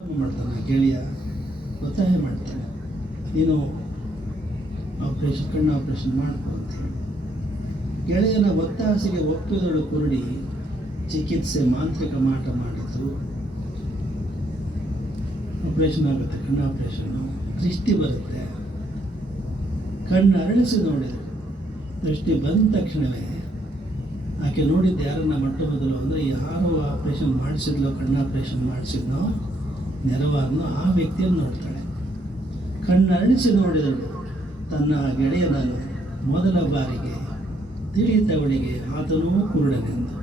ಮಾಡ್ತಾನೆ ಗೆಳೆಯ ಒತ್ತಾಯ ಮಾಡ್ತಾನೆ, ನೀನು ಕಣ್ಣು ಆಪ್ರೇಷನ್ ಮಾಡ್ಕೊಳ್ತೀನಿ. ಗೆಳೆಯನ ಒತ್ತಾಸೆಗೆ ಒಪ್ಪಿದಳು ಕುರುಡಿ, ಚಿಕಿತ್ಸೆ ಮಾಂತ್ರಿಕ ಮಾಟ ಮಾಡಿದ್ರು. ಆಪ್ರೇಷನ್ ಆಗುತ್ತೆ, ಕಣ್ಣು ಆಪ್ರೇಷನ್ನು. ದೃಷ್ಟಿ ಬರುತ್ತೆ, ಕಣ್ಣು ಅರಳಿಸಿ ನೋಡಿದರು. ದೃಷ್ಟಿ ಬಂದ ತಕ್ಷಣವೇ ಆಕೆ ನೋಡಿದ್ದು ಯಾರನ್ನ ಮೊಟ್ಟ ಮೊದಲು ಅಂದರೆ ಯಾರು ಆಪ್ರೇಷನ್ ಮಾಡಿಸಿದ್ಲೋ, ಕಣ್ಣು ಆಪ್ರೇಷನ್ ಮಾಡಿಸಿದ್ನೋ ನೆರವಾದ್ನೋ ಆ ವ್ಯಕ್ತಿಯನ್ನು ನೋಡ್ತಾಳೆ. ಕಣ್ಣು ಅರಳಿಸಿ ನೋಡಿದಳು ತನ್ನ ಗೆಳೆಯನನ್ನು ಮೊದಲ ಬಾರಿಗೆ ತಿಳಿತವಳಿಗೆ ಆತನೂ ಕುರುಡನೆಂದು.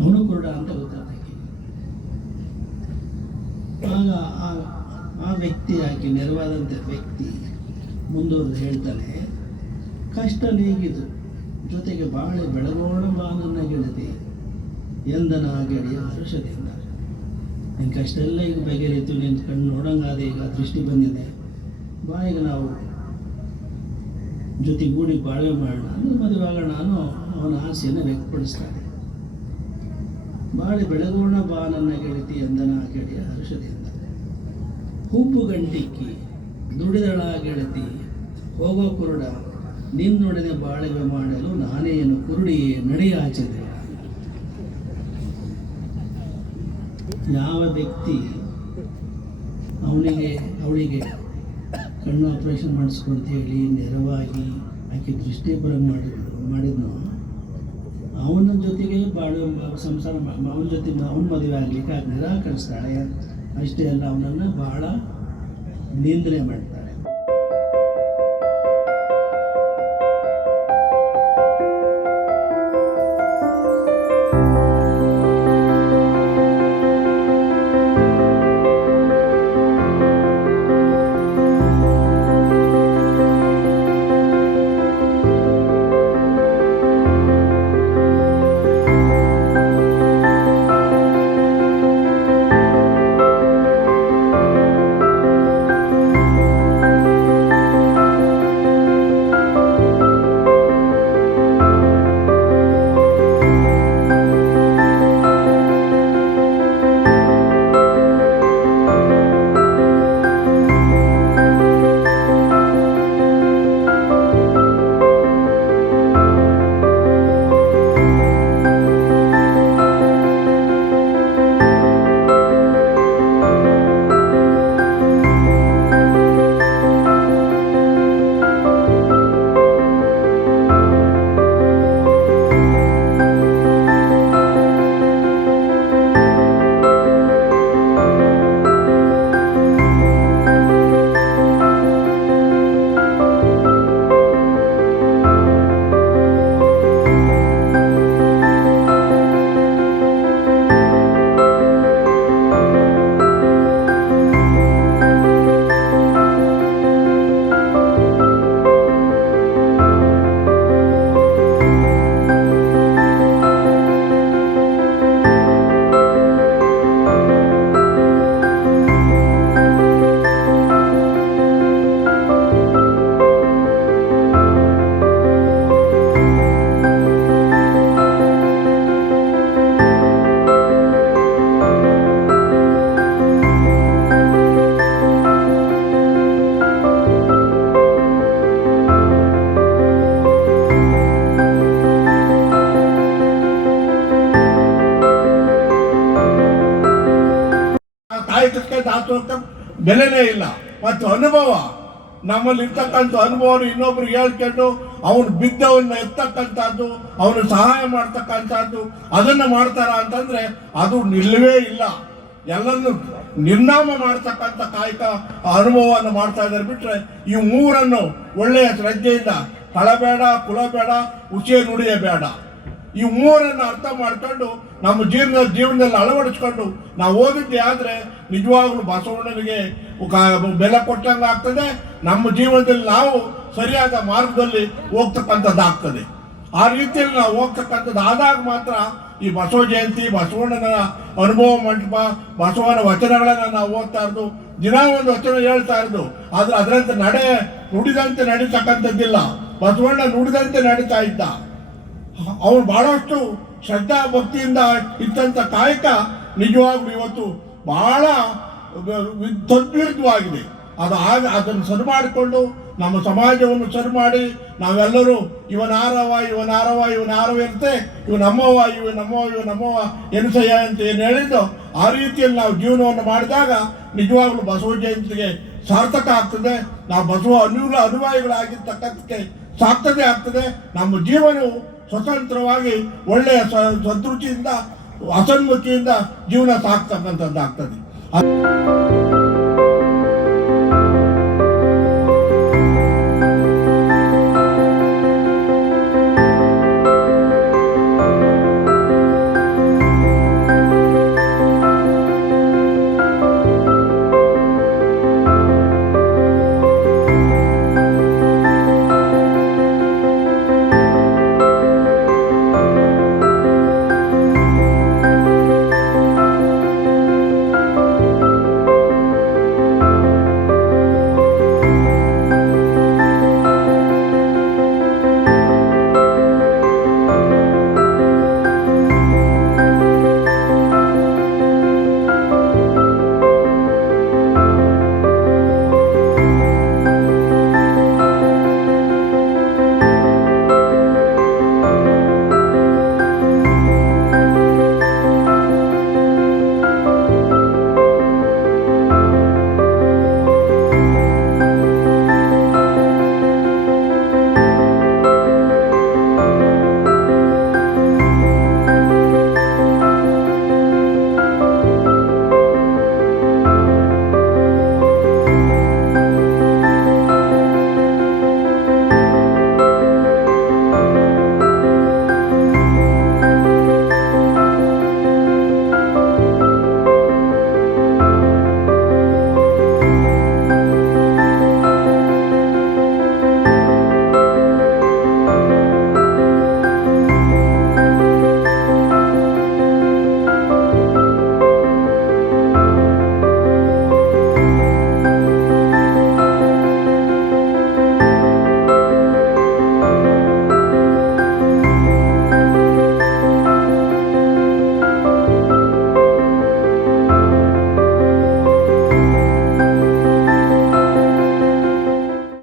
ಅವನು ಕುರುಡ ಅಂತ ಗೊತ್ತಾಗಿ ಆಗ ಆ ವ್ಯಕ್ತಿ ಆಕೆ ನೆರವಾದಂಥ ವ್ಯಕ್ತಿ ಮುಂದುವರೆದು ಹೇಳ್ತಾನೆ, ಕಷ್ಟ ನೀಗಿದು ಜೊತೆಗೆ ಬಾಳೆ ಬೆಳಗೋಣ ಬಾ ನನ್ನ ಗೆಳತಿ ಎಂದನ ಗೆಳೆಯ ಹರ್ಷದಿಂದ. ನಿನ್ನ ಕಷ್ಟ ಎಲ್ಲ ಈಗ ಬಗೆಹರಿತು, ನಿನ್ನ ಕಣ್ಣು ನೋಡಂಗಾದೆ, ಈಗ ದೃಷ್ಟಿ ಬಂದಿದೆ, ಬಾ ಈಗ ನಾವು ಜೊತೆಗೂಡಿ ಬಾಳ್ವೆ ಮಾಡೋಣ ಅಂದರೆ ಮದುವೆ ಆಗೋಣ ಅನ್ನೋ ಅವನ ಆಸೆಯನ್ನು ವ್ಯಕ್ತಪಡಿಸ್ತಾನೆ. ಬಾಳೆ ಬೆಳಗೋಣ ಬಾ ನನ್ನ ಗೆಳತಿ ಎಂದನ ಗೆಳೆಯ ಹರ್ಷದಿಂದ. ಹುಬ್ಬು ಗಂಟಿಕ್ಕಿ ದುಡಿದಳ ಗೆಳತಿ ಹೋಗೋ ಕುರುಡ, ನಿನ್ನೊಡನೆ ಬಾಳ್ವೆ ಮಾಡಲು ನಾನೇನು ಕುರುಡಿಯೇ ನಡೆಯಾಚದೆ. ಯಾವ ವ್ಯಕ್ತಿ ಅವಳಿಗೆ ಕಣ್ಣು ಆಪ್ರೇಷನ್ ಮಾಡಿಸ್ಕೊಂತ ಹೇಳಿ ನೆರವಾಗಿ ಆಕೆ ದೃಷ್ಟಿ ಬರಂಗೆ ಮಾಡಿದ್ನೋ ಅವನ ಜೊತೆಗೆ ಸಂಸಾರ ಅವನ ಜೊತೆ ಅವನ ಮದುವೆ ಆಗಲಿಕ್ಕೆ ನಿರಾಕರಿಸ್ತಾಳೆ. ಅಷ್ಟೇ ಅಲ್ಲ, ಅವನನ್ನು ಬಹಳ ನಿಂದನೆ ಮಾಡ್ತಾಳೆ. ಬೆಲೆನೇ ಇಲ್ಲ. ಮತ್ತು ಅನುಭವ, ನಮ್ಮಲ್ಲಿ ಇರ್ತಕ್ಕಂಥ ಅನುಭವ ಇನ್ನೊಬ್ರಿಗೆ ಹೇಳ್ಕೊಂಡು ಅವನು ಬಿದ್ದವನ್ನ ಎತ್ತಕ್ಕಂಥದ್ದು, ಅವನು ಸಹಾಯ ಮಾಡ್ತಕ್ಕಂಥದ್ದು, ಅದನ್ನು ಮಾಡ್ತಾರ ಅಂತಂದ್ರೆ ಅದು ನಿಲ್ಲವೇ ಇಲ್ಲ. ಎಲ್ಲರನ್ನು ನಿರ್ನಾಮ ಮಾಡ್ತಕ್ಕಂಥ ಕಾಯಕ ಅನುಭವವನ್ನು ಮಾಡ್ತಾ ಇದ್ದಾರೆ. ಬಿಟ್ರೆ ಈ ಮೂರನ್ನು ಒಳ್ಳೆಯ ಶ್ರದ್ಧೆಯಿಂದ ಕಳಬೇಡ, ಕುಲಬೇಡ, ಉಚಿಯ ನುಡಿಯ ಬೇಡ, ಈ ಮೂರನ್ನು ಅರ್ಥ ಮಾಡ್ಕೊಂಡು ನಮ್ಮ ಜೀವನದಲ್ಲಿ ಅಳವಡಿಸ್ಕೊಂಡು ನಾವು ಓದಿದ್ದೆ ಆದರೆ ನಿಜವಾಗ್ಲೂ ಬಸವಣ್ಣನಿಗೆ ಬೆಲೆ ಕೊಟ್ಟಂಗೆ ಆಗ್ತದೆ. ನಮ್ಮ ಜೀವನದಲ್ಲಿ ನಾವು ಸರಿಯಾದ ಮಾರ್ಗದಲ್ಲಿ ಹೋಗ್ತಕ್ಕಂಥದ್ದಾಗ್ತದೆ. ಆ ರೀತಿಯಲ್ಲಿ ನಾವು ಹೋಗ್ತಕ್ಕಂಥದ್ದು ಆದಾಗ ಮಾತ್ರ ಈ ಬಸವ ಜಯಂತಿ, ಬಸವಣ್ಣನ ಅನುಭವ ಮಂಟಪ, ಬಸವನ ವಚನಗಳನ್ನು ನಾವು ಓದ್ತಾ ಇರೋದು, ದಿನ ಒಂದು ವಚನ ಹೇಳ್ತಾ ಇರೋದು. ಆದ್ರೆ ಅದರಂತೆ ನುಡಿದಂತೆ ನಡೀತಕ್ಕಂಥದ್ದಿಲ್ಲ. ಬಸವಣ್ಣ ನುಡಿದಂತೆ ನಡೀತಾ ಇದ್ದ. ಅವನು ಬಹಳಷ್ಟು ಶ್ರದ್ಧಾ ಭಕ್ತಿಯಿಂದ ಇದ್ದಂಥ ಕಾಯಕ ನಿಜವಾಗ್ಲೂ ಇವತ್ತು ಬಹಳ ತದ್ವಿರುದ್ಧವಾಗಿದೆ. ಅದನ್ನು ಸರಿ ಮಾಡಿಕೊಂಡು ನಮ್ಮ ಸಮಾಜವನ್ನು ಸರಿ ಮಾಡಿ ನಾವೆಲ್ಲರೂ ಇವನಾರವ ಇರುತ್ತೆ, ಇವನಮ್ಮವ ಎನಿಸಯ್ಯ ಅಂತ ಏನು ಹೇಳಿದ್ದು ಆ ರೀತಿಯಲ್ಲಿ ನಾವು ಜೀವನವನ್ನು ಮಾಡಿದಾಗ ನಿಜವಾಗ್ಲೂ ಬಸವ ಜಯಂತಿಗೆ ಸಾರ್ಥಕ ಆಗ್ತದೆ. ನಾವು ಬಸವ ಅನುಯಾಯಿಗಳಾಗಿರ್ತಕ್ಕಂಥಕ್ಕೆ ಸಾರ್ಥಕತೆ ಆಗ್ತದೆ. ನಮ್ಮ ಜೀವನವು ಸ್ವತಂತ್ರವಾಗಿ ಒಳ್ಳೆಯ ಸದೃಷ್ಟಿಯಿಂದ ಅಸನ್ಮುಖಿಯಿಂದ ಜೀವನ ಸಾಕ್ತಕ್ಕಂಥದ್ದಾಗ್ತದೆ.